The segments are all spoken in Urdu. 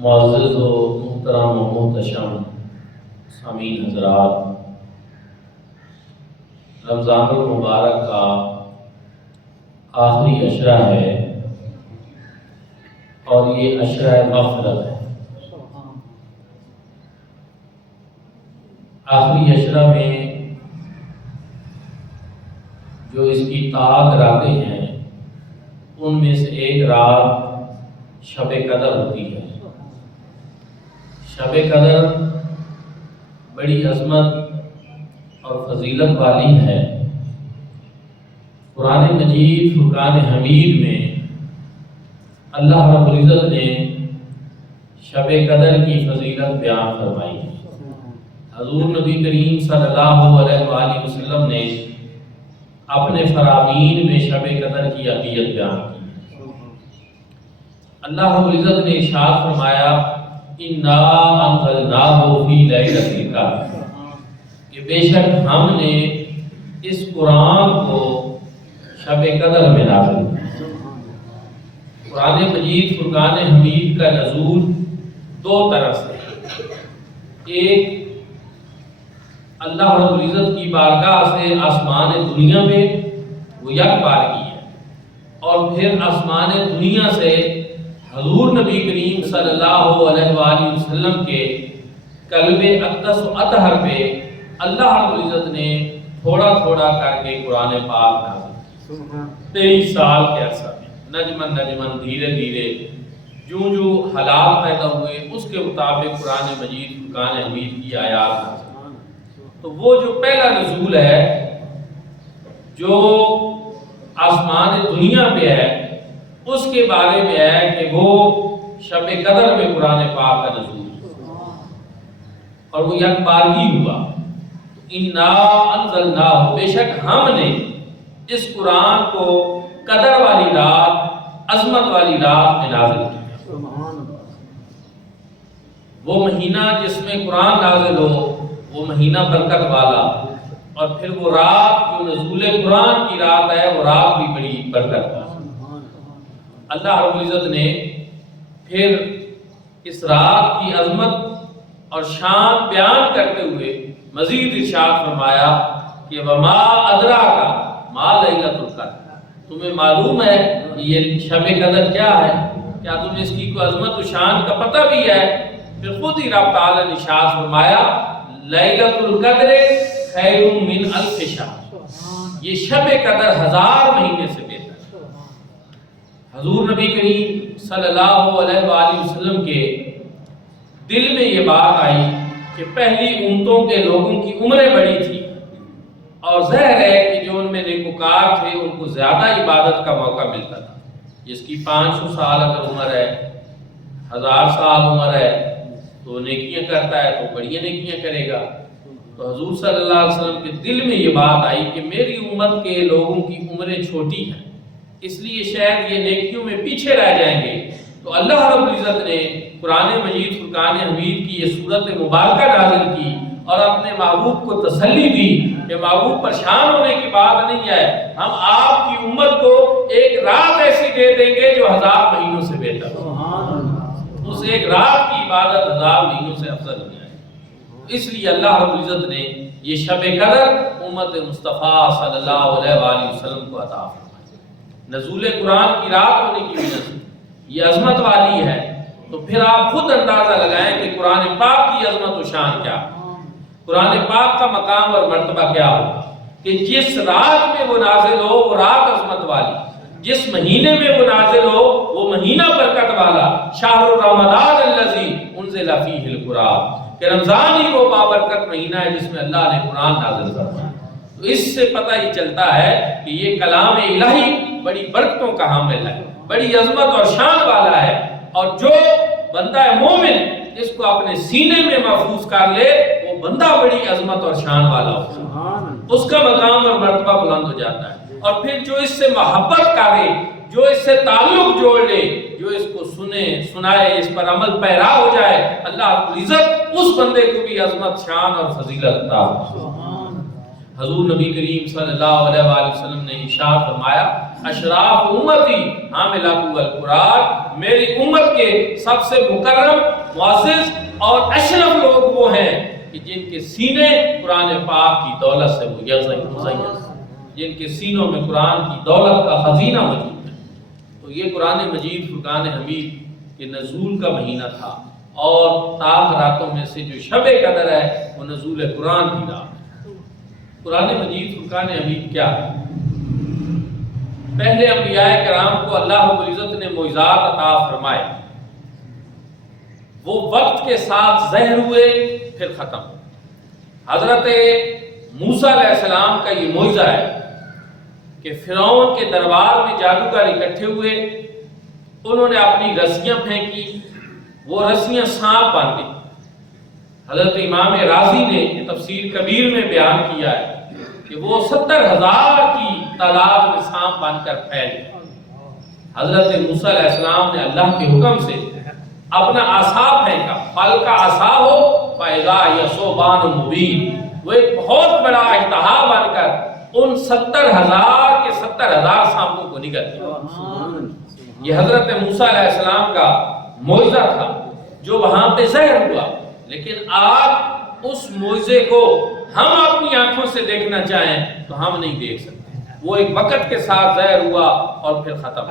معزز و محترم و محتشم سامعین حضرات، رمضان المبارک کا آخری عشرہ ہے اور یہ عشرہ مغفرت ہے۔ آخری عشرہ میں جو اس کی طاعت راتیں ہیں ان میں سے ایک رات شب قدر ہوتی ہے۔ شب قدر بڑی عظمت اور فضیلت والی ہے۔ قرآن مجید فرقان حمید میں اللہ رب العزت نے شب قدر کی فضیلت بیان فرمائی ہے۔ حضور نبی کریم صلی اللہ علیہ وآلہ وسلم نے اپنے فرامین میں شب قدر کی اہمیت بیان کی۔ اللہ رب العزت نے ارشاد فرمایا اِنَّا أَنزَلْنَاهُ فِي لَيْلَةِ الْقَدْرِ، کہ بے شک ہم نے اس قرآن کو شب قدر میں نازل کیا۔ قرآن مجید فرقان حمید کا نزول دو طرح سے، ایک اللہ رب العزت کی بارگاہ سے آسمان دنیا میں وہ یک بارگی ہے، اور پھر آسمان دنیا سے حضور نبی کریم صلی اللہ علیہ وآلہ وسلم کے قلب اقدس و اطہر پہ اللہ رب العزت نے تھوڑا تھوڑا کر کے قرآن پاک نازل کیا۔ 23 سال کے عرصہ میں نجمن نجمن دھیرے دھیرے جو حالات پیدا ہوئے اس کے مطابق قرآن مجید فرقان حمید کی آیات نازل۔ تو وہ جو پہلا نزول ہے جو آسمان دنیا پہ ہے اس کے بارے میں ہے کہ وہ شب قدر میں قرآن پاک کا نزول اور وہ یک بارگی ہوا۔ اِنَّا أَنزَلْنَاهُ، بے شک ہم نے اس قرآن کو قدر والی رات، عظمت والی رات میں نازل کیا۔ وہ مہینہ جس میں قرآن نازل ہو وہ مہینہ برکت والا، اور پھر وہ رات جو نزول قرآن کی رات ہے وہ رات بھی بڑی برکت والا۔ اللہ رب العزت نے پھر اس رات کی عظمت اور شان بیان کرتے ہوئے مزید ارشاد فرمایا کہ وما ادراک ما لیلۃ القدر، تمہیں معلوم ہے کہ یہ شب قدر کیا ہے؟ کیا تمہیں اس کی کوئی عظمت و شان کا پتہ بھی ہے؟ پھر خود ہی رب تعالی نے ارشاد فرمایا لیلۃ القدر خیر من الف شہر، یہ شب قدر 1000 مہینے سے بہتر ہے۔ حضور نبی کریم صلی اللہ علیہ وآلہ وسلم کے دل میں یہ بات آئی کہ پہلی امتوں کے لوگوں کی عمریں بڑی تھی، اور ظاہر ہے کہ جو ان میں نیکوکار تھے ان کو زیادہ عبادت کا موقع ملتا تھا۔ جس کی 500 سال اگر عمر ہے، 1000 سال عمر ہے تو نیکیاں کرتا ہے تو بڑی نیکیاں کرے گا۔ تو حضور صلی اللہ علیہ وسلم کے دل میں یہ بات آئی کہ میری امت کے لوگوں کی عمریں چھوٹی ہیں، اس لیے شاید یہ نیکیوں میں پیچھے رہ جائیں گے۔ تو اللہ رب العزت نے قرآن مجید فرقان حمید کی یہ صورت مبارکہ نازل کی اور اپنے محبوب کو تسلی دی کہ محبوب پریشان ہونے کی بات نہیں ہے، ہم آپ کی امت کو ایک رات ایسی دے دیں گے جو 1000 مہینوں سے بہتر ہو۔ اس ایک رات کی عبادت 1000 مہینوں سے افضل ہو جائے۔ اس لیے اللہ رب العزت نے یہ شب قدر امت مصطفیٰ صلی اللہ علیہ وآلہ وسلم کو عطا فرمائی۔ نزول قرآن کی رات ہونے کی وجہ سے یہ عظمت والی ہے، تو پھر آپ خود اندازہ لگائیں کہ قرآن پاک کی عظمت و شان کیا، قرآن پاک کا مقام اور مرتبہ کیا ہوگا کہ جس رات میں وہ نازل ہو وہ رات عظمت والی، جس مہینے میں وہ نازل ہو وہ مہینہ برکت والا۔ شہر رمضان الذی انزل فیہ القرآن، کہ رمضان ہی وہ بابرکت مہینہ ہے جس میں اللہ نے قرآن نازل فرمایا۔ تو اس سے پتہ یہ چلتا ہے کہ یہ کلام الہی بڑی برکتوں کا حامل ہے، بڑی عظمت اور شان والا ہے، اور جو بندہ مومن اس کو اپنے سینے میں محفوظ کر لے وہ بندہ بڑی عظمت اور شان والا ہوتا ہے، اس کا مقام اور مرتبہ بلند ہو جاتا ہے۔ اور پھر جو اس سے محبت کرے، جو اس سے تعلق جوڑ لے، جو اس کو سنے سنائے، اس پر عمل پیرا ہو جائے، اللہ رب العزت اس بندے کو بھی عظمت، شان اور فضیلت عطا فرمائے۔ حضور نبی کریم صلی اللہ علیہ وآلہ وسلم نے ارشاد فرمایا اشراف امتی حاملۃ القرآن، میری امت کے سب سے مکرم، معزز اور اشرف لوگ وہ ہیں کہ جن کے سینے قرآن پاک کی دولت سے مزین، جن کے سینوں میں قرآن کی دولت کا خزینہ موجود ہے۔ تو یہ قرآن مجید فرقان حمید کے نزول کا مہینہ تھا، اور تاخ راتوں میں سے جو شب قدر ہے وہ نزول قرآن کی رات ہے۔ قرآن مجید فرقان حمید کیا ہے؟ پہلے انبیاء کرام کو اللہ رب العزت نے معجزات عطا فرمائے، وہ وقت کے ساتھ ظاہر ہوئے پھر ختم۔ حضرت موسیٰ علیہ السلام کا یہ معجزہ ہے کہ فرعون کے دربار میں جادوگر اکٹھے ہوئے، انہوں نے اپنی رسیاں پھینکی، وہ رسیاں سانپ بن گئی۔ حضرت امام رازی نے یہ تفسیر کبیر میں بیان کیا ہے کہ وہ 70,000 کی تعداد میں سانپ بن کر پھیل گئے۔ حضرت موسیٰ علیہ السلام نے اللہ کے حکم سے اپنا عصا پھینکا، پھل کا عصا ہو فَإِذَا هِيَ ثُعْبَانٌ مُبِينٌ، وہ ایک بہت بڑا اژدہا بن کر ان 70,000 کے 70,000 سانپوں کو نگل گیا۔ یہ حضرت موسیٰ علیہ السلام کا معجزہ تھا جو وہاں پہ ظاہر ہوا، لیکن آج اس معجزے کو ہم اپنی آنکھوں سے دیکھنا چاہیں تو ہم نہیں دیکھ سکتے۔ وہ ایک وقت کے ساتھ ظاہر ہوا اور پھر ختم۔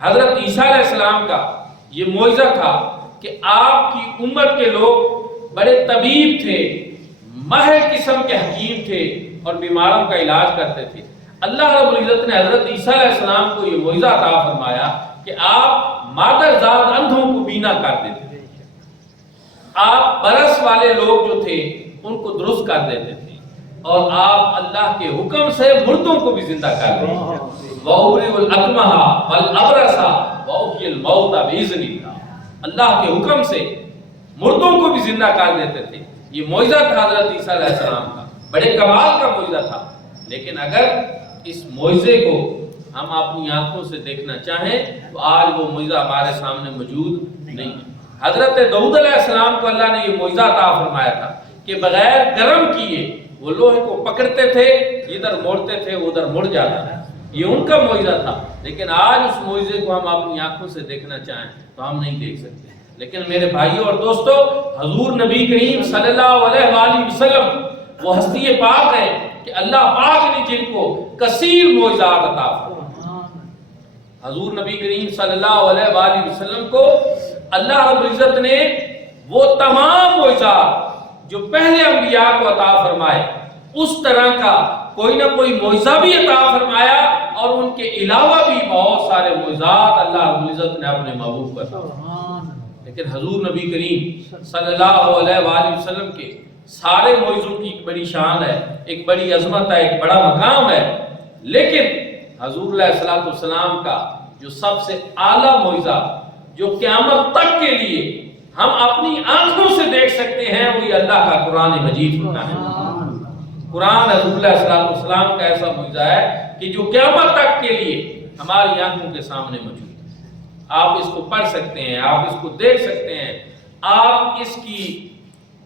حضرت عیسیٰ علیہ السلام کا یہ معجزہ تھا کہ آپ کی امت کے لوگ بڑے طبیب تھے، ماہر قسم کے حکیم تھے اور بیماروں کا علاج کرتے تھے۔ اللہ رب العزت نے حضرت عیسیٰ علیہ السلام کو یہ معجزہ عطا فرمایا کہ آپ مادرزاد اندھوں کو بینا کر دیتے تھے، آپ برس والے لوگ جو تھے ان کو درست کر دیتے تھے، اور آپ اللہ کے حکم سے مردوں کو بھی زندہ کر دیتے تھے۔ وَأُبْرِئُ الْأَكْمَحَ وَالْأَبْرَصَ وَأُحْيِي الْمَوْتَ بِإِذْنِ اللَّهِ، اللہ کے حکم سے مردوں کو بھی زندہ کر دیتے تھے۔ یہ معجزہ تھا حضرت عیسیٰ علیہ السلام کا، بڑے کمال کا معجزہ تھا۔ لیکن اگر اس معجزے کو ہم اپنی آنکھوں سے دیکھنا چاہیں تو آج وہ معجزہ ہمارے سامنے موجود نہیں ہے۔ حضرت داؤد علیہ السلام کو اللہ نے یہ معجزہ عطا فرمایا تھا کہ بغیر گرم کیے وہ لوہے کو پکڑتے تھے، ادھر موڑتے تھے ادھر مڑ جاتا تھا، یہ ان کا معجزہ تھا۔ لیکن آج اس معجزے کو ہم اپنی آنکھوں سے دیکھنا چاہیں تو ہم نہیں دیکھ سکتے۔ لیکن میرے بھائیوں اور دوستو، حضور نبی کریم صلی اللہ علیہ وآلہ وسلم وہ ہستی پاک ہے کہ اللہ پاک نے جن کو کثیر معجزات عطا فرمائے۔ حضور نبی کریم صلی اللہ علیہ وآلہ وسلم کو اللہ رب العزت نے وہ تمام معجزات جو پہلے انبیاء کو عطا فرمائے اس طرح کا کوئی نہ کوئی معجزہ بھی عطا فرمایا، اور ان کے علاوہ بھی بہت سارے معجزات اللہ رب العزت نے اپنے محبوب کو عطا فرمائے۔ لیکن حضور نبی کریم صلی اللہ علیہ وآلہ وسلم کے سارے معجزوں کی ایک بڑی شان ہے، ایک بڑی عظمت ہے، ایک بڑا مقام ہے۔ لیکن حضور علیہ السلام کا جو سب سے اعلیٰ معجزہ جو قیامت تک کے لیے ہم اپنی آنکھوں سے دیکھ سکتے ہیں، وہی اللہ کا قرآن مجید ہوتا ہے۔ قرآن حضور علیہ السلام کا ایسا معجزہ ہے کہ جو قیامت تک کے لیے ہماری آنکھوں کے سامنے موجود ہے۔ آپ اس کو پڑھ سکتے ہیں، آپ اس کو دیکھ سکتے ہیں، آپ اس کی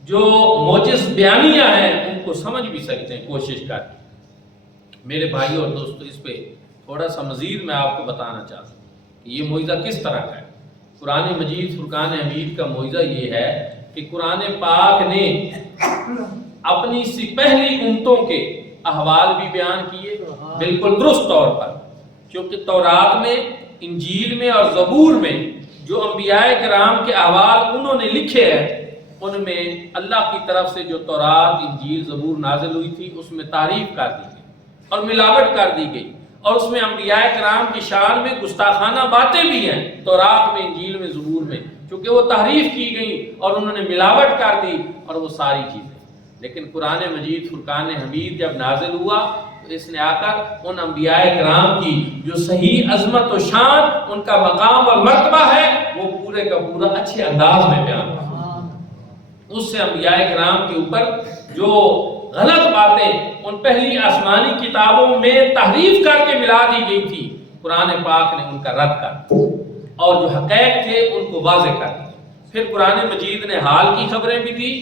جو موجز بیانیاں ہیں ان کو سمجھ بھی سکتے ہیں کوشش کر کے۔ میرے بھائیوں اور دوستو، اس پہ تھوڑا سا مزید میں آپ کو بتانا چاہتا ہوں کہ یہ معجزہ کس طرح کا ہے۔ قرآن مجید فرقان حمید کا معجزہ یہ ہے کہ قرآن پاک نے اپنی سی پہلی امتوں کے احوال بھی بیان کیے بالکل درست طور پر، کیونکہ تورات میں، انجیل میں اور زبور میں جو انبیاء کرام کے احوال انہوں نے لکھے ہیں، ان میں اللہ کی طرف سے جو تورات، انجیل، زبور نازل ہوئی تھی اس میں تعریف کر دی گئی اور ملاوٹ کر دی گئی، اور اس میں انبیاء کرام کی شان میں گستاخانہ باتیں بھی ہیں تورات میں، انجیل میں، زبور میں، چونکہ وہ تحریف کی گئی اور انہوں نے ملاوٹ کر دی اور وہ ساری چیزیں۔ لیکن قرآن مجید فرقان حمید جب نازل ہوا تو اس نے آ کر ان انبیاء کرام کی جو صحیح عظمت و شان، ان کا مقام اور مرتبہ ہے، وہ پورے کا پورا اچھے انداز میں بیان کیا۔ اس سے انبیاء کرام کے اوپر جو غلط باتیں ان پہلی آسمانی کتابوں میں تحریف کر کے ملا دی گئی تھی، قرآن پاک نے ان کا رد کر اور جو حقائق تھے ان کو واضح کر دیا۔ پھر قرآن مجید نے حال کی خبریں بھی دی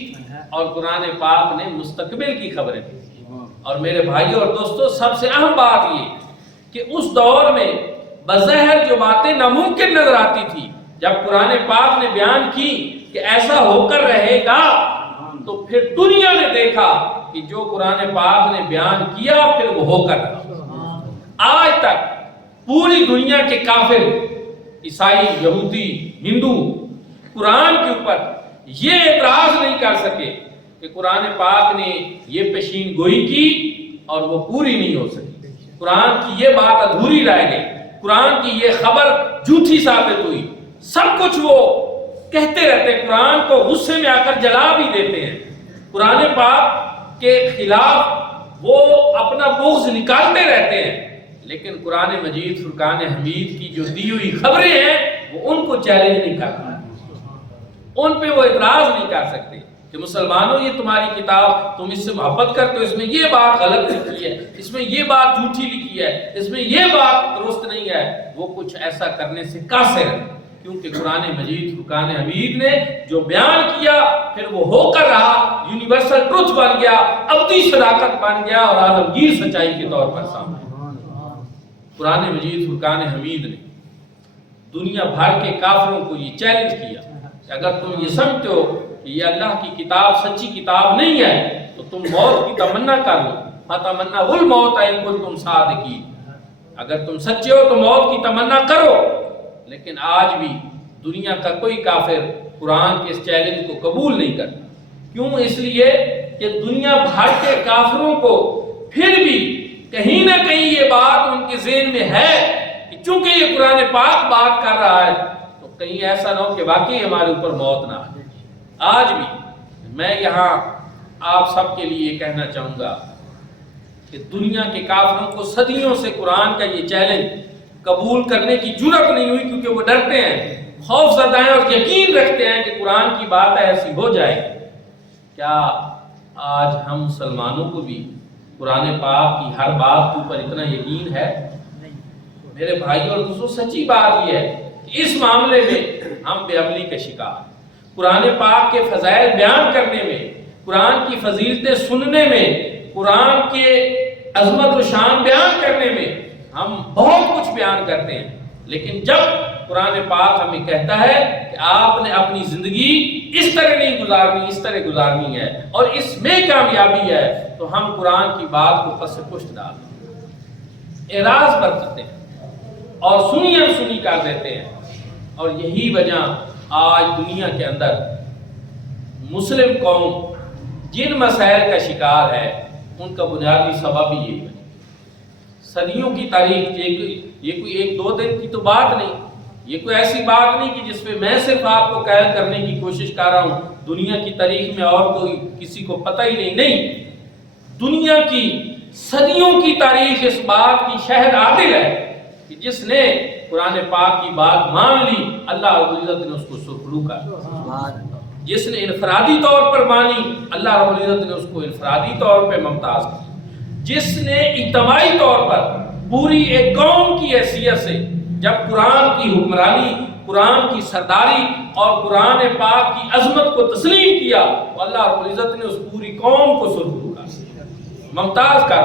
اور قرآن پاک نے مستقبل کی خبریں بھی دی۔ اور میرے بھائیوں اور دوستوں، سب سے اہم بات یہ کہ اس دور میں بظاہر جو باتیں ناممکن نظر آتی تھی، جب قرآن پاک نے بیان کی کہ ایسا ہو کر رہے گا، تو پھر دنیا نے دیکھا کہ جو قرآن پاک نے بیان کیا پھر وہ ہو کر رہا۔ آج تک پوری دنیا کے کافر، عیسائی، یہودی، ہندو، قرآن کے اوپر یہ اعتراض نہیں کر سکے کہ قرآن پاک نے یہ پیشین گوئی کی اور وہ پوری نہیں ہو سکی، قرآن کی یہ بات ادھوری رہ گئی، قرآن کی یہ خبر جھوٹی ثابت ہوئی۔ سب کچھ وہ کہتے رہتے ہیں، قرآن کو غصے میں آ کر جلا بھی دیتے ہیں، قرآن پاک کے خلاف وہ اپنا بغض نکالتے رہتے ہیں، لیکن قرآن مجید فرقان حمید کی جو دی ہوئی خبریں ہیں وہ ان کو چیلنج نہیں کرتا، ان پہ وہ اعتراض نہیں کر سکتے کہ مسلمانوں یہ تمہاری کتاب، تم اس سے محبت کرتے ہو، اس میں یہ بات غلط لکھی ہے، اس میں یہ بات جھوٹی لکھی ہے، اس میں یہ بات درست نہیں ہے، وہ کچھ ایسا کرنے سے قاصر ہے، کیونکہ قرآن مجید فرقان حمید نے جو بیان کیا پھر وہ ہو کر رہا، یونیورسل ٹروتھ بن گیا، ابدی صداقت بن گیا اور عالمگیر سچائی کے طور پر سامنے۔ قرآن مجید فرقان حمید نے دنیا بھر کے کافروں کو یہ چیلنج کیا کہ اگر تم یہ سمجھتے ہو کہ یہ اللہ کی کتاب سچی کتاب نہیں ہے تو تم موت کی تمنا کر لو، فَتَمَنَّوُا الْمَوْتَ إِن كُنتُمْ صَادِقِينَ، اگر تم سچے ہو تو موت کی تمنا کرو۔ لیکن آج بھی دنیا کا کوئی کافر قرآن کے اس چیلنج کو قبول نہیں کرتا۔ کیوں؟ اس لیے کہ دنیا بھر کے کافروں کو پھر بھی کہیں نہ کہیں یہ بات ان کے ذہن میں ہے کہ چونکہ یہ قرآن پاک بات کر رہا ہے تو کہیں ایسا نہ ہو کہ واقعی ہمارے اوپر موت نہ آئے۔ آج بھی میں یہاں آپ سب کے لیے کہنا چاہوں گا کہ دنیا کے کافروں کو صدیوں سے قرآن کا یہ چیلنج قبول کرنے کی جرأت نہیں ہوئی، کیونکہ وہ ڈرتے ہیں، خوف زدہ ہیں اور یقین رکھتے ہیں کہ قرآن کی بات ایسی ہو جائے۔ کیا آج ہم مسلمانوں کو بھی قرآن پاک کی ہر بات کے اوپر اتنا یقین ہے؟ میرے بھائی اور دوستوں، سچی بات یہ ہے کہ اس معاملے میں ہم بے عملی کا شکار ہیں۔ قرآن پاک کے فضائل بیان کرنے میں، قرآن کی فضیلتیں سننے میں، قرآن کے عظمت و شان بیان کرنے میں ہم بہت کچھ بیان کرتے ہیں، لیکن جب قرآن پاک ہمیں کہتا ہے کہ آپ نے اپنی زندگی اس طرح نہیں گزارنی، اس طرح گزارنی ہے اور اس میں کامیابی ہے، تو ہم قرآن کی بات کو پس پشت ڈالتے ہیں، اعراض برتتے ہیں اور سنی انسنی کر دیتے ہیں۔ اور یہی وجہ آج دنیا کے اندر مسلم قوم جن مسائل کا شکار ہے ان کا بنیادی سبب ہی یہی ہے۔ صدیوں کی تاریخ، یہ کوئی ایک دو دن کی تو بات نہیں، یہ کوئی ایسی بات نہیں کہ جس پہ میں صرف آپ کو قائل کرنے کی کوشش کر رہا ہوں، دنیا کی تاریخ میں اور کوئی کسی کو پتہ ہی نہیں، دنیا کی صدیوں کی تاریخ اس بات کی شاہد عادل ہے کہ جس نے قرآن پاک کی بات مان لی، اللہ رب العزت نے اس کو سرخرو کر، جس نے انفرادی طور پر مانی، اللہ رب العزت نے اس کو انفرادی طور پہ ممتاز کی، جس نے اجتماعی طور پر پوری ایک قوم کی حیثیت سے جب قرآن کی حکمرانی، قرآن کی سرداری اور قرآن پاک کی عظمت کو تسلیم کیا، تو اللہ رب العزت نے اس پوری قوم کو سرخرو کر، ممتاز کر۔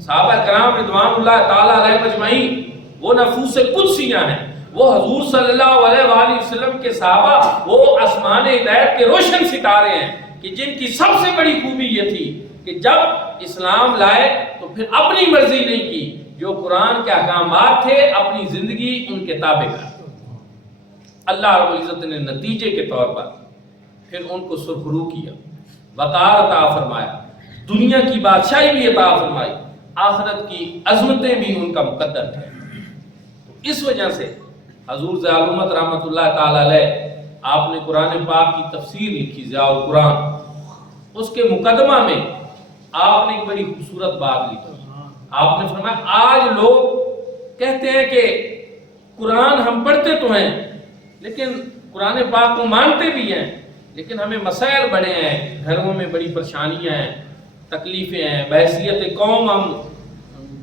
صحابہ کرام رضوان اللہ تعالیٰ علیہ مجمعین وہ نفوس قدسیاں ہیں، وہ حضور صلی اللہ علیہ وآلہ وسلم کے صحابہ وہ آسمان ہدایت کے روشن ستارے ہیں کہ جن کی سب سے بڑی خوبی یہ تھی کہ جب اسلام لائے تو پھر اپنی مرضی نہیں کی، جو قرآن کے احکامات تھے اپنی زندگی ان کے تابع کر۔ اللہ رب العزت نے نتیجے کے طور پر پھر ان کو سرخرو کیا، وقار عطا فرمایا، دنیا کی بادشاہی بھی عطا فرمائی، آخرت کی عظمتیں بھی ان کا مقدر تھے۔ اس وجہ سے حضور ضیاء الامت رحمۃ اللہ تعالی علیہ آپ نے قرآن پاک کی تفسیر لکھی، ضیاء القرآن، اس کے مقدمہ میں آپ نے ایک بڑی خوبصورت بات لکھی۔ آپ نے فرمایا آج لوگ کہتے ہیں کہ قرآن ہم پڑھتے تو ہیں لیکن قرآن پاک کو مانتے بھی ہیں، لیکن ہمیں مسائل بڑے ہیں، گھروں میں بڑی پریشانیاں ہیں، تکلیفیں ہیں، بحیثیت قوم ہم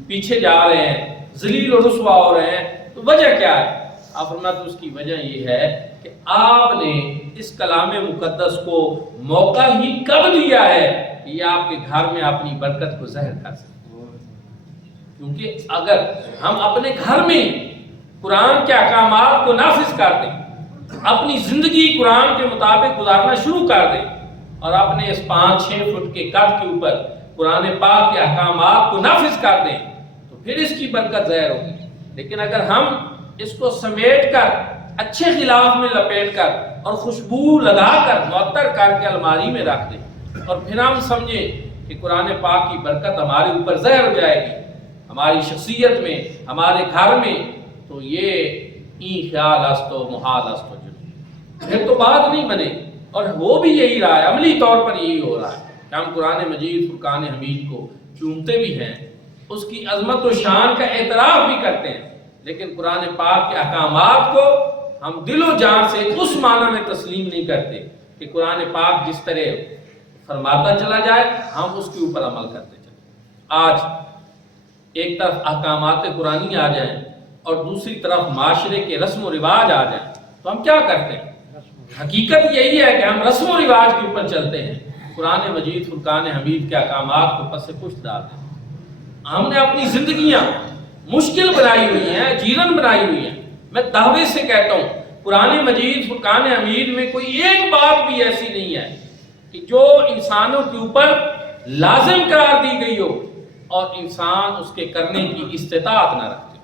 پیچھے جا رہے ہیں، ذلیل و رسوا ہو رہے ہیں، تو وجہ کیا ہے؟ آپ فرماتے ہیں اس کی وجہ یہ ہے کہ آپ نے اس کلام مقدس کو موقع ہی کب دیا ہے کہ یہ آپ کے گھر میں اپنی برکت کو ظاہر کر سکے. کیونکہ اگر ہم اپنے گھر میں قرآن کے احکامات کو نافذ کر دیں، اپنی زندگی قرآن کے مطابق گزارنا شروع کر دیں اور اپنے اس 5-6 فٹ کے قد کے اوپر قرآن پاک کے احکامات کو نافذ کر دیں تو پھر اس کی برکت ظاہر ہوگی. لیکن اگر ہم اس کو سمیٹ کر اچھے غلاف میں لپیٹ کر اور خوشبو لگا کر معطر کر کے الماری میں رکھ دیں اور پھر ہم سمجھیں کہ قرآن پاک کی برکت ہمارے اوپر ظاہر ہو جائے گی ہماری شخصیت میں، ہمارے گھر میں، تو یہ این خیال استو محال استو جو پھر تو بات نہیں بنے. اور وہ بھی یہی رہا ہے، عملی طور پر یہی ہو رہا ہے کہ ہم قرآن مجید فرقان حمید کو چومتے بھی ہیں، اس کی عظمت و شان کا اعتراف بھی کرتے ہیں، لیکن قرآن پاک کے احکامات کو ہم دل و جان سے اس معنی میں تسلیم نہیں کرتے کہ قرآن پاک جس طرح فرماتا چلا جائے ہم اس کے اوپر عمل کرتے چلیں. آج ایک طرف احکامات قرآنی آ جائیں اور دوسری طرف معاشرے کے رسم و رواج آ جائیں تو ہم کیا کرتے ہیں؟ حقیقت یہی ہے کہ ہم رسم و رواج کے اوپر چلتے ہیں، قرآن مجید فرقان حمید کے احکامات کو پس پشت ڈالتے ہیں. ہم نے اپنی زندگیاں مشکل بنائی ہوئی ہیں، جیرن بنائی ہوئی ہیں. میں دعوے سے کہتا ہوں قرآن مجید فرقان حمید میں کوئی ایک بات بھی ایسی نہیں ہے کہ جو انسانوں کے اوپر لازم قرار دی گئی ہو اور انسان اس کے کرنے کی استطاعت نہ رکھتے،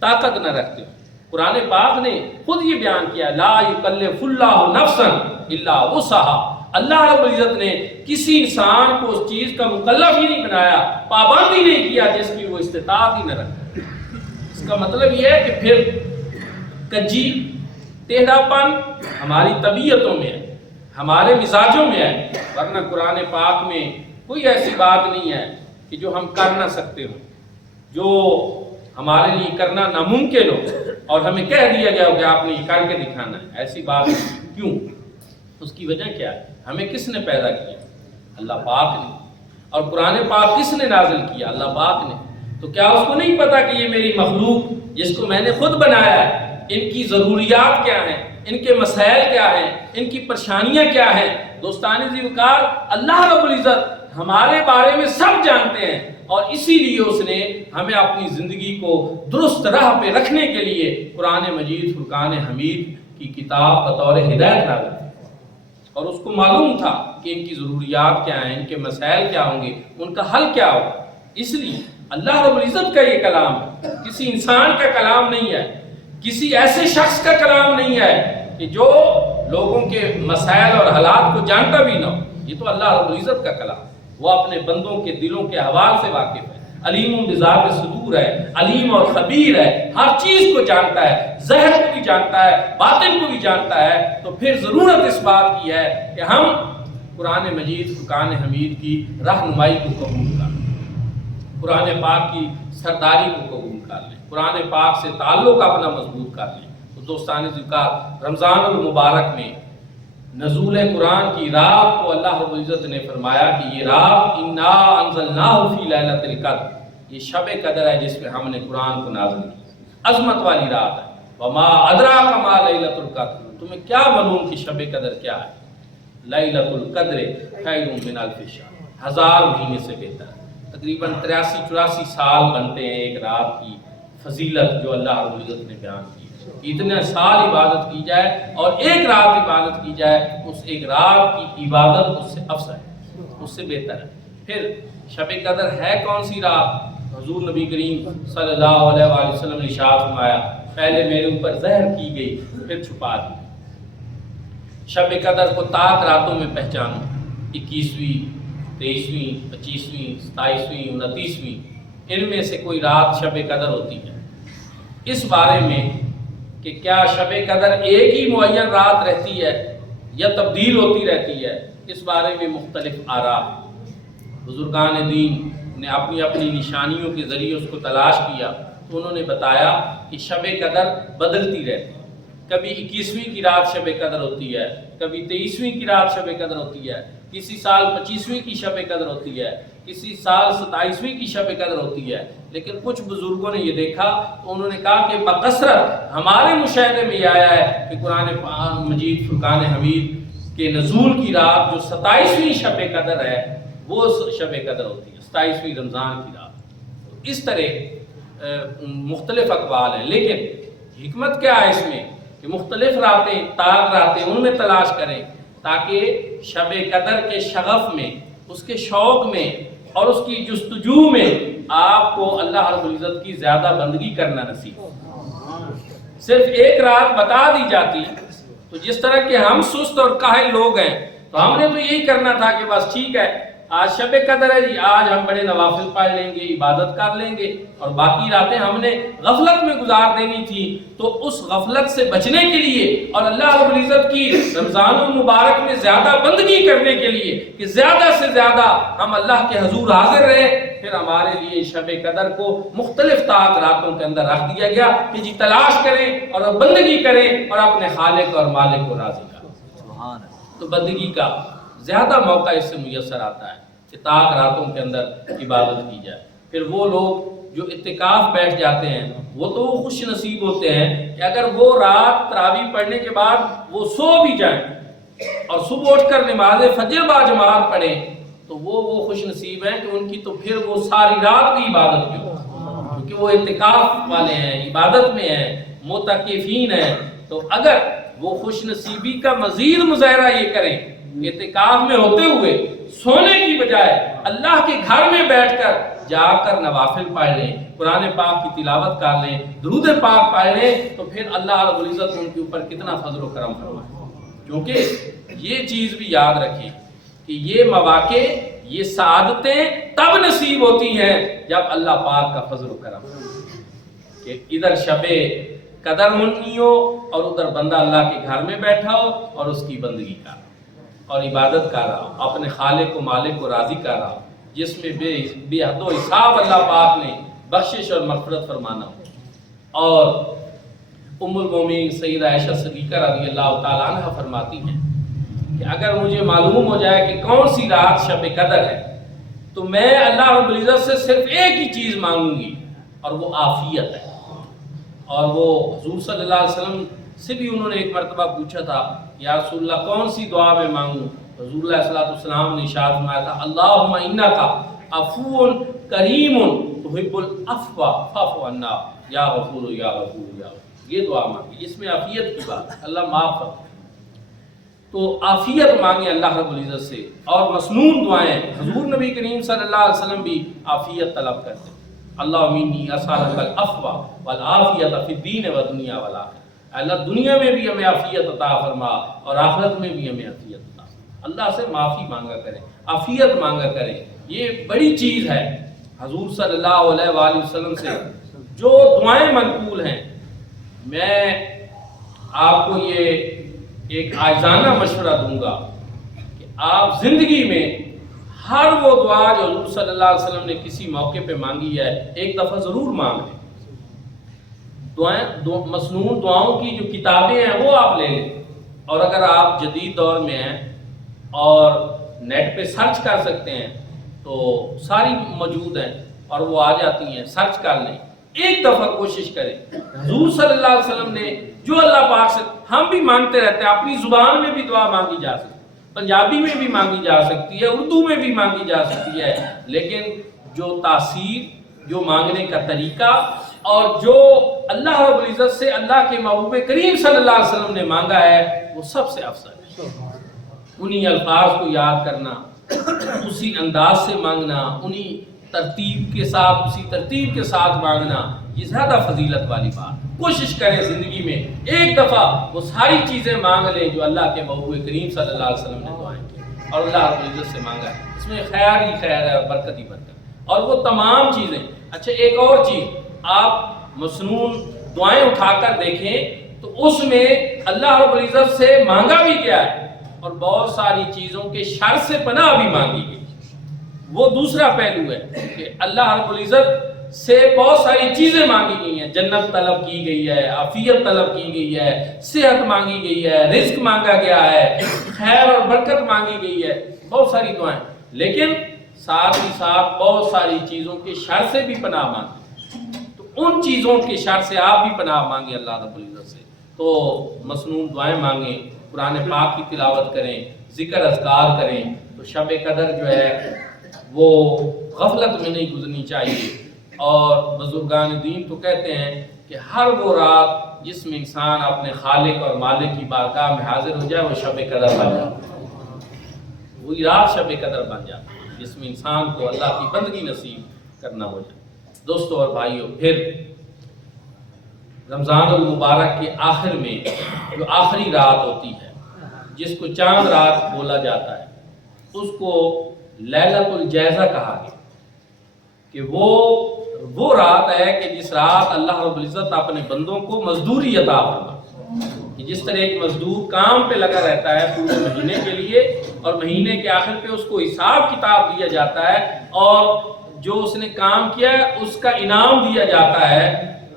طاقت نہ رکھتے. قرآن پاک نے خود یہ بیان کیا، لا یکلف اللہ نفسا الا وسعها. اللہ رب العزت نے کسی انسان کو اس چیز کا مکلف ہی نہیں بنایا، پابندی نہیں کیا جس کی وہ استطاعت ہی نہ رکھتے. اس کا مطلب یہ ہے کہ پھر کجی ٹیڑھا پن ہماری طبیعتوں میں ہے، ہمارے مزاجوں میں ہے، ورنہ قرآن پاک میں کوئی ایسی بات نہیں ہے کہ جو ہم کر نہ سکتے ہوں، جو ہمارے لیے کرنا ناممکن ہو اور ہمیں کہہ دیا گیا ہو کہ آپ نے یہ کر کے دکھانا ہے. ایسی بات کیوں؟ اس کی وجہ کیا ہے؟ ہمیں کس نے پیدا کیا؟ اللہ پاک نے. اور قرآن پاک کس نے نازل کیا؟ اللہ پاک نے. تو کیا اس کو نہیں پتا کہ یہ میری مخلوق جس کو میں نے خود بنایا ہے، ان کی ضروریات کیا ہیں، ان کے مسائل کیا ہیں، ان کی پریشانیاں کیا ہیں؟ دوستان ذی وقار، اللہ رب العزت ہمارے بارے میں سب جانتے ہیں اور اسی لیے اس نے ہمیں اپنی زندگی کو درست راہ پہ رکھنے کے لیے قرآن مجید فرقان حمید کی کتاب بطور ہدایت نازل کی. اور اس کو معلوم تھا کہ ان کی ضروریات کیا ہیں، ان کے مسائل کیا ہوں گے، ان کا حل کیا ہوگا. اس لیے اللہ رب العزت کا یہ کلام کسی انسان کا کلام نہیں ہے، کسی ایسے شخص کا کلام نہیں ہے کہ جو لوگوں کے مسائل اور حالات کو جانتا بھی نہ ہو. یہ تو اللہ رب العزت کا کلام، وہ اپنے بندوں کے دلوں کے احوال سے واقف ہے، علیم بذات صدور ہے، علیم اور خبیر ہے، ہر چیز کو جانتا ہے، ظاہر کو بھی جانتا ہے، باطن کو بھی جانتا ہے. تو پھر ضرورت اس بات کی ہے کہ ہم قرآن مجید فرقان حمید کی رہنمائی کو قبول کر لیں، قرآن پاک کی سرداری کو قبول کر لیں، قرآن پاک سے تعلق اپنا مضبوط کر لیں. تو دوستان ذکر، رمضان المبارک میں نزول قرآن کی رات کو اللہ رب العزت نے فرمایا کہ یہ رات انا انزلناہ فی لیلۃ القدر، یہ شب قدر ہے جس میں ہم نے قرآن کو نازل کیا، عظمت والی رات ہے. وما ادراک ما لیلۃ القدر، تمہیں کیا معلوم کہ شب قدر کیا ہے؟ لیلۃ القدر خیر من الف شہر، 1000 مہینے سے بہتر. تقریباً 83-84 سال بنتے ہیں ایک رات کی فضیلت جو اللہ رب العزت نے بیان کی. اتنے سال عبادت کی جائے اور ایک رات عبادت کی جائے، اس ایک رات کی عبادت اس سے افضل ہے، اس سے بہتر ہے. پھر شب قدر ہے کون سی رات؟ حضور نبی کریم صلی اللہ علیہ وآلہ وسلم نے ارشاد فرمایا، پہلے میرے اوپر زہر کی گئی پھر چھپا دی. شب قدر کو طاق راتوں میں پہچانو، 21ویں 23ویں 25ویں 27ویں 29ویں، ان میں سے کوئی رات شب قدر ہوتی ہے. اس بارے میں کہ کیا شب قدر ایک ہی معین رات رہتی ہے یا تبدیل ہوتی رہتی ہے، اس بارے میں مختلف آراء. بزرگان دین نے اپنی اپنی نشانیوں کے ذریعے اس کو تلاش کیا تو انہوں نے بتایا کہ شب قدر بدلتی رہتی ہے. کبھی 21ویں کی رات شب قدر ہوتی ہے، کبھی 23ویں کی رات شب قدر ہوتی ہے، کسی سال 25ویں کی شب قدر ہوتی ہے، کسی سال 27ویں کی شب قدر ہوتی ہے. لیکن کچھ بزرگوں نے یہ دیکھا تو انہوں نے کہا کہ بکثرت ہمارے مشاہدے میں یہ آیا ہے کہ قرآن مجید فرقان حمید کے نزول کی رات جو 27ویں شب قدر ہے وہ شب قدر ہوتی ہے، 27ویں رمضان کی رات۔ تو اس طرح مختلف اقوال ہیں، لیکن حکمت کیا ہے اس میں کہ مختلف راتیں، تاک راتیں ان میں تلاش کریں تاکہ شب قدر کے شغف میں، اس کے شوق میں اور اس کی جستجو میں آپ کو اللہ رب العزت کی زیادہ بندگی کرنا نصیب ہو۔ صرف ایک رات بتا دی جاتی تو جس طرح کہ ہم سست اور کاہل لوگ ہیں تو ہم نے تو یہی کرنا تھا کہ بس ٹھیک ہے آج شب قدر ہے جی، آج ہم بڑے نوافل پڑھ لیں گے، عبادت کر لیں گے، اور باقی راتیں ہم نے غفلت میں گزار دینی تھی۔ تو اس غفلت سے بچنے کے لیے اور اللہ رب العزت کی رمضان المبارک میں زیادہ بندگی کرنے کے لیے کہ زیادہ سے زیادہ ہم اللہ کے حضور حاضر رہیں، پھر ہمارے لیے شب قدر کو مختلف طاق راتوں کے اندر رکھ دیا گیا کہ جی تلاش کریں اور بندگی کریں اور اپنے خالق اور مالک کو راضی کریں۔ تو بندگی کا زیادہ موقع اس سے میسر آتا ہے کہ طاق راتوں کے اندر عبادت کی جائے۔ پھر وہ لوگ جو اعتکاف بیٹھ جاتے ہیں وہ تو خوش نصیب ہوتے ہیں کہ اگر وہ رات تراویح پڑھنے کے بعد وہ سو بھی جائیں اور صبح اٹھ کر نماز فجر با جماعت پڑھیں تو وہ خوش نصیب ہیں کہ ان کی تو پھر وہ ساری رات بھی عبادت میں ہو، کیونکہ وہ اعتکاف والے ہیں، عبادت میں ہیں، معتکفین ہیں۔ تو اگر وہ خوش نصیبی کا مزید مظاہرہ یہ کریں اعتکاف میں ہوتے ہوئے سونے کی بجائے اللہ کے گھر میں بیٹھ کر جا کر نوافل پڑھ لیں، قرآن پاک کی تلاوت کر لیں، درود پاک پڑھ لیں، تو پھر اللہ رب العزت ان کے اوپر کتنا فضل و کرم فرمائے۔ کیونکہ یہ چیز بھی یاد رکھیں کہ یہ مواقع، یہ سعادتیں تب نصیب ہوتی ہیں جب اللہ پاک کا فضل و کرم کہ ادھر شب قدر منی ہو اور ادھر بندہ اللہ کے گھر میں بیٹھا ہو اور اس کی بندگی کر اور عبادت کر رہا ہو، اپنے خالق و مالک کو راضی کر رہا ہو، جس میں بے حد و حساب اللہ پاک نے بخشش اور مغفرت فرمانا ہو۔ اور ام المومنین سیدہ عائشہ صدیقہ رضی اللہ تعالیٰ عنہ فرماتی ہیں کہ اگر مجھے معلوم ہو جائے کہ کون سی رات شب قدر ہے تو میں اللہ رب العزت سے صرف ایک ہی چیز مانگوں گی اور وہ عافیت ہے۔ اور وہ حضور صلی اللہ علیہ وسلم سے بھی انہوں نے ایک مرتبہ پوچھا تھا یا رسول اللہ کون سی دعا میں مانگوں؟ حضور علیہ الصلوۃ والسلام نے ارشاد فرمایا تھا اللہم انک عفو کریم تحب العفو فاعف عنا یا غفور یا غفور یا غفور۔ یہ دعا مانگی، اس میں عافیت کی بات ہے، اللہ معاف کر۔ تو عافیت مانگیں اللہ رب العزت سے، اور مسنون دعائیں حضور نبی کریم صلی اللہ علیہ وسلم بھی عافیت طلب کرتے ہیں۔ اللہم انی اسألک العفو والعافیت فی الدین والدنیا والآخرہ۔ اللہ دنیا میں بھی ہمیں عافیت عطا فرما اور آخرت میں بھی ہمیں عافیت عطا فرما۔ اللہ سے معافی مانگا کریں، عافیت مانگا کریں، یہ بڑی چیز ہے۔ حضور صلی اللہ علیہ وآلہ وسلم سے جو دعائیں منقول ہیں، میں آپ کو یہ ایک عاجزانہ مشورہ دوں گا کہ آپ زندگی میں ہر وہ دعا جو حضور صلی اللہ علیہ وسلم نے کسی موقع پہ مانگی ہے ایک دفعہ ضرور مانگ لیں۔ مسنون دعاؤں کی جو کتابیں ہیں وہ آپ لے لیں، اور اگر آپ جدید دور میں ہیں اور نیٹ پہ سرچ کر سکتے ہیں تو ساری موجود ہیں اور وہ آ جاتی ہیں، سرچ کر لیں، ایک دفعہ کوشش کریں۔ حضور صلی اللہ علیہ وسلم نے جو اللہ پاک سے ہم بھی مانگتے رہتے ہیں، اپنی زبان میں بھی دعا مانگی جا سکتی ہے، پنجابی میں بھی مانگی جا سکتی ہے، اردو میں بھی مانگی جا سکتی ہے، لیکن جو تاثیر، جو مانگنے کا طریقہ اور جو اللہ رب العزت سے اللہ کے محبوب کریم صلی اللہ علیہ وسلم نے مانگا ہے وہ سب سے افضل ہے۔ انہی الفاظ کو یاد کرنا، اسی انداز سے مانگنا، انہی ترتیب کے ساتھ، اسی ترتیب کے ساتھ مانگنا، یہ زیادہ فضیلت والی بات۔ کوشش کریں زندگی میں ایک دفعہ وہ ساری چیزیں مانگ لیں جو اللہ کے محبوب کریم صلی اللہ علیہ وسلم نے دعائیں کی اور اللہ رب العزت سے مانگا ہے، اس میں خیر ہی خیر ہے اور برکت ہی برکت، اور وہ تمام چیزیں۔ اچھا ایک اور چیز، آپ مسنون دعائیں اٹھا کر دیکھیں تو اس میں اللہ رب العزت سے مانگا بھی گیا ہے اور بہت ساری چیزوں کے شر سے پناہ بھی مانگی گئی۔ وہ دوسرا پہلو ہے کہ اللہ رب العزت سے بہت ساری چیزیں مانگی گئی ہیں، جنت طلب کی گئی ہے، عافیت طلب کی گئی ہے، صحت مانگی گئی ہے، رزق مانگا گیا ہے، خیر اور برکت مانگی گئی ہے، بہت ساری دعائیں، لیکن ساتھ ہی ساتھ بہت ساری چیزوں کے شر سے بھی پناہ مانگی۔ ان چیزوں کے شر سے آپ بھی پناہ مانگیں اللہ رب العزت سے۔ تو مسنون دعائیں مانگیں، قرآن پاک کی تلاوت کریں، ذکر اذکار کریں، تو شب قدر جو ہے وہ غفلت میں نہیں گزرنی چاہیے۔ اور بزرگان دین تو کہتے ہیں کہ ہر وہ رات جس میں انسان اپنے خالق اور مالک کی بارگاہ میں حاضر ہو جائے وہ شب قدر بن جاتا ہے، وہی رات شب قدر بن جاتی ہے جس میں انسان کو اللہ کی بندگی نصیب کرنا ہو جائے۔ دوستو اور بھائیو، پھر رمضان المبارک کے آخر میں جو آخری رات ہوتی ہے جس کو چاند رات بولا جاتا ہے، اس کو لیلۃ الجائزہ کہا گیا کہ وہ رات ہے کہ جس رات اللہ رب العزت اپنے بندوں کو مزدوری عطا فرماتا ہے، کہ جس طرح ایک مزدور کام پہ لگا رہتا ہے پورے مہینے کے لیے اور مہینے کے آخر پہ اس کو حساب کتاب دیا جاتا ہے اور جو اس نے کام کیا ہے اس کا انعام دیا جاتا ہے،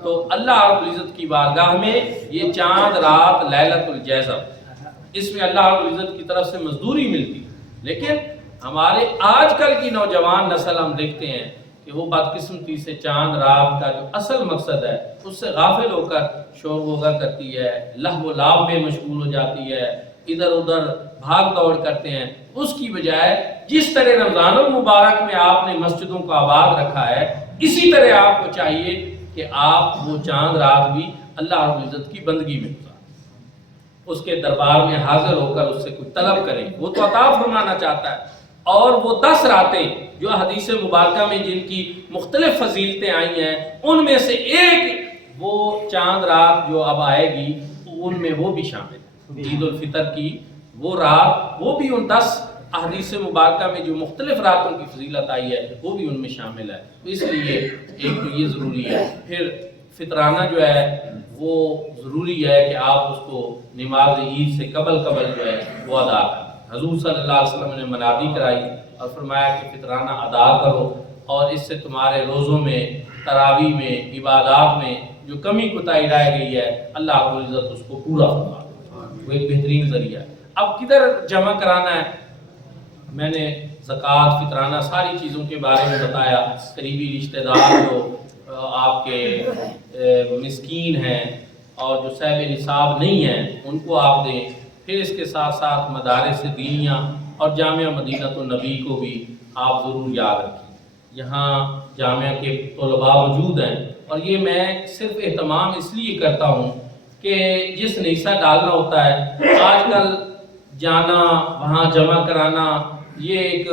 تو اللہ رب العزت کی بارگاہ میں یہ چاند رات لیلۃ الجائزہ، اس میں اللہ رب العزت کی طرف سے مزدوری ملتی ہے۔ لیکن ہمارے آج کل کی نوجوان نسل ہم دیکھتے ہیں کہ وہ بدقسمتی سے چاند رات کا جو اصل مقصد ہے اس سے غافل ہو کر شور غوغا کرتی ہے، لہو و لعب میں مشغول ہو جاتی ہے، ادھر ادھر بھاگ دوڑ کرتے ہیں۔ اس کی بجائے جس طرح رمضان المبارک میں آپ نے مسجدوں کو آباد رکھا ہے، اسی طرح آپ کو چاہیے کہ آپ وہ چاند رات بھی اللہ رب العزت کی بندگی میں گزاریں، اس کے دربار میں حاضر ہو کر اس سے کچھ طلب کریں، وہ تو عطا فرمانا چاہتا ہے۔ اور وہ 10 راتیں جو حدیث مبارکہ میں جن کی مختلف فضیلتیں آئی ہیں، ان میں سے ایک وہ چاند رات جو اب آئے گی ان میں وہ بھی شامل ہے، عید الفطر کی وہ رات، وہ بھی ان 10 احادیث مبارکہ میں جو مختلف راتوں کی فضیلت آئی ہے وہ بھی ان میں شامل ہے۔ اس لیے ایک تو یہ ضروری ہے، پھر فطرانہ جو ہے وہ ضروری ہے کہ آپ اس کو نماز عید سے قبل جو ہے وہ ادا کریں۔ حضور صلی اللہ علیہ وسلم نے منادی کرائی اور فرمایا کہ فطرانہ ادا کرو، اور اس سے تمہارے روزوں میں، تراویح میں، عبادات میں جو کمی کوتاہی رہ گئی ہے اللہ رب العزت اس کو پورا فرما دے۔ وہ ایک بہترین ذریعہ ہے۔ اب کدھر جمع کرانا ہے؟ میں نے زکوٰۃ، فطرانہ، ساری چیزوں کے بارے میں بتایا۔ قریبی رشتہ دار جو آپ کے مسکین ہیں اور جو صاحب نصاب نہیں ہیں ان کو آپ دیں۔ پھر اس کے ساتھ ساتھ مدارس دینیہ اور جامعہ مدینہ النبی کو بھی آپ ضرور یاد رکھیں۔ یہاں جامعہ کے طلباء موجود ہیں اور یہ میں صرف اہتمام اس لیے کرتا ہوں کہ جس نے حصہ ڈالنا ہوتا ہے، آج کل جانا، وہاں جمع کرانا یہ ایک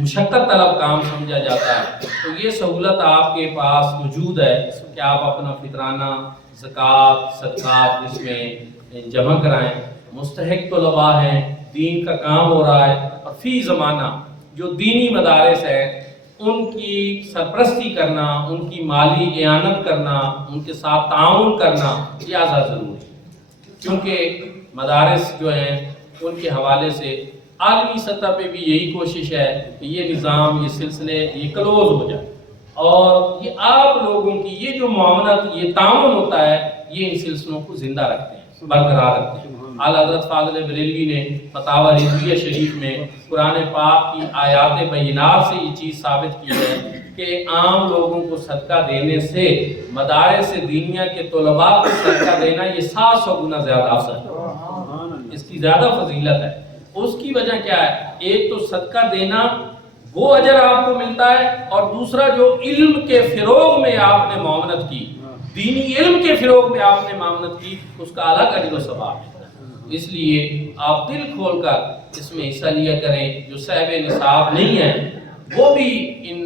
مشقت طلب کام سمجھا جاتا ہے، تو یہ سہولت آپ کے پاس موجود ہے کہ آپ اپنا فطرانہ، زکوٰۃ، صدقات اس میں جمع کرائیں۔ مستحق طلباء ہیں، دین کا کام ہو رہا ہے، اور فی زمانہ جو دینی مدارس ہیں ان کی سرپرستی کرنا، ان کی مالی اعانت کرنا، ان کے ساتھ تعاون کرنا زیادہ ضروری ہے، کیونکہ مدارس جو ہیں ان کے حوالے سے عالمی سطح پہ بھی یہی کوشش ہے کہ یہ نظام، یہ سلسلے یہ کلوز ہو جائے، اور یہ آپ لوگوں کی یہ جو معاونت، یہ تعاون ہوتا ہے، یہ ان سلسلوں کو زندہ رکھتے ہیں، برقرار رکھتے ہیں۔ اعلیٰ حضرت فاضل بریلوی نے فتاوی رضویہ شریف میں قرآن پاک کی آیات بینات سے یہ چیز ثابت کی ہے کہ عام لوگوں کو صدقہ دینے سے مدارس دینیہ کے طلباء کو صدقہ دینا یہ 700 گنا زیادہ افضل ہے، اس کی زیادہ فضیلت ہے۔ اس کی وجہ کیا ہے؟ ایک تو صدقہ دینا وہ اجر آپ کو ملتا ہے، اور دوسرا جو علم کے فروغ میں آپ نے معاونت کی، دینی علم کے فروغ میں آپ نے معاونت کی، اس کا الگ اجر و ثواب ملتا ہے۔ اس لیے آپ دل کھول کر اس میں حصہ لیا کریں۔ جو صاحب نصاب نہیں ہیں وہ بھی ان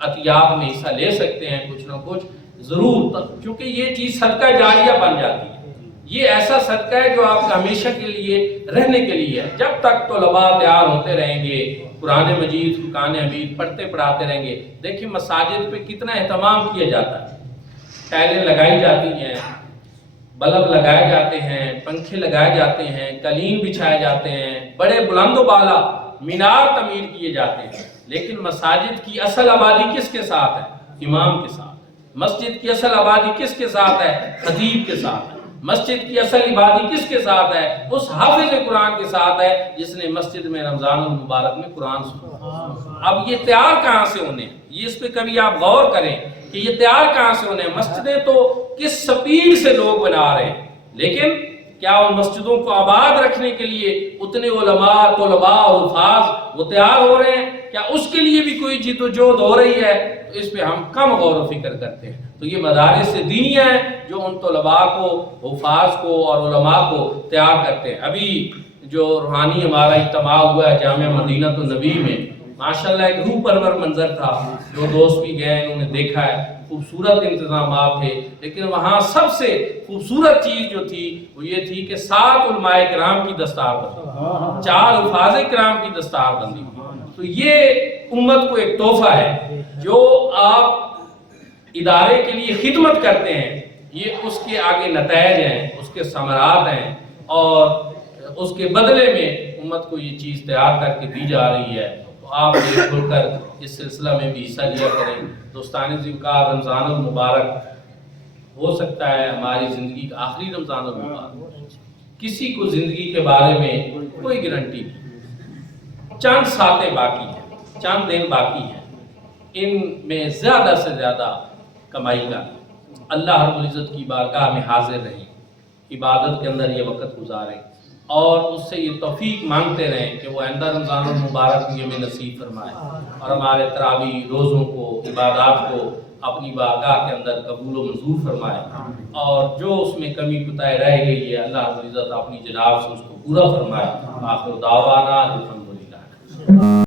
عطیات میں حصہ لے سکتے ہیں کچھ نہ کچھ ضرور، کیونکہ یہ چیز صدقہ جاریہ بن جاتی ہے۔ یہ ایسا صدقہ ہے جو آپ کا ہمیشہ کے لیے رہنے کے لیے ہے۔ جب تک طلباء تیار ہوتے رہیں گے، قرآن مجید، فرقان حمید پڑھتے پڑھاتے رہیں گے۔ دیکھیں مساجد پہ کتنا اہتمام کیا جاتا ہے، ٹائلیں لگائی جاتی ہیں، بلب لگائے جاتے ہیں، پنکھے لگائے جاتے ہیں، قالین بچھائے جاتے ہیں، بڑے بلند و بالا مینار تعمیر کیے جاتے ہیں، لیکن مساجد کی اصل آبادی کس کے ساتھ ہے؟ امام کے ساتھ۔ مسجد کی اصل آبادی کس کے ساتھ ہے؟ خطیب کے ساتھ ہے۔ مسجد کی اصل عبادی کس کے ساتھ ہے؟ اس حافظ قرآن کے ساتھ ہے جس نے مسجد میں رمضان المبارک میں قرآن سنا۔ اب یہ تیار کہاں سے ہونے ہیں؟ یہ اس پہ کبھی آپ غور کریں کہ یہ تیار کہاں سے ہونے ہیں؟ مسجدیں تو کس سپیڈ سے لوگ بنا رہے ہیں، لیکن کیا ان مسجدوں کو آباد رکھنے کے لیے اتنے علماء، طلباء اور حفاظ وہ تیار ہو رہے ہیں؟ کیا اس کے لیے بھی کوئی جد و جہد ہو رہی ہے؟ تو اس پہ ہم کم غور و فکر کرتے ہیں۔ تو یہ مدارس دینیہ ہیں جو ان طلباء کو، حفاظ کو اور علماء کو تیار کرتے ہیں۔ ابھی جو روحانی ہمارا اجتماع ہوا ہے جامعہ مدینہ النبی میں، ماشاءاللہ ایک روح پرور منظر تھا، جو دوست بھی گئے انہوں نے دیکھا ہے، خوبصورت انتظامات تھے، لیکن وہاں سب سے خوبصورت چیز جو تھی وہ یہ تھی کہ 7 علماء کرام کی دستار بندی، 4 حفاظ کرام کی دستار بندی۔ تو یہ امت کو ایک تحفہ ہے جو آپ ادارے کے لیے خدمت کرتے ہیں، یہ اس کے آگے نتائج ہیں، اس کے ثمرات ہیں، اور اس کے بدلے میں امت کو یہ چیز تیار کر کے دی جا رہی ہے۔ تو آپ مل جل کر اس سلسلہ میں بھی حصہ لیا کریں۔ دوستان ذوالفقار، رمضان المبارک ہو سکتا ہے ہماری زندگی کا آخری رمضان المبارک، کسی کو زندگی کے بارے میں کوئی گارنٹی نہیں، چند ساتیں باقی ہیں، چند دن باقی ہیں، ان میں زیادہ سے زیادہ کمائی کا اللہ رب العزت کی بارگاہ میں حاضر رہیں، عبادت کے اندر یہ وقت گزاریں، اور اس سے یہ توفیق مانگتے رہیں کہ وہ آئندہ رمضان المبارک میں ہمیں نصیب فرمائے، اور ہمارے تراویح، روزوں کو، عبادات کو اپنی بارگاہ کے اندر قبول و منظور فرمائے، اور جو اس میں کمی کوتاہی رہ گئی ہے اللہ رب العزت اپنی جناب سے اس کو پورا فرمائے۔ آخر دعوانا الحمدللہ۔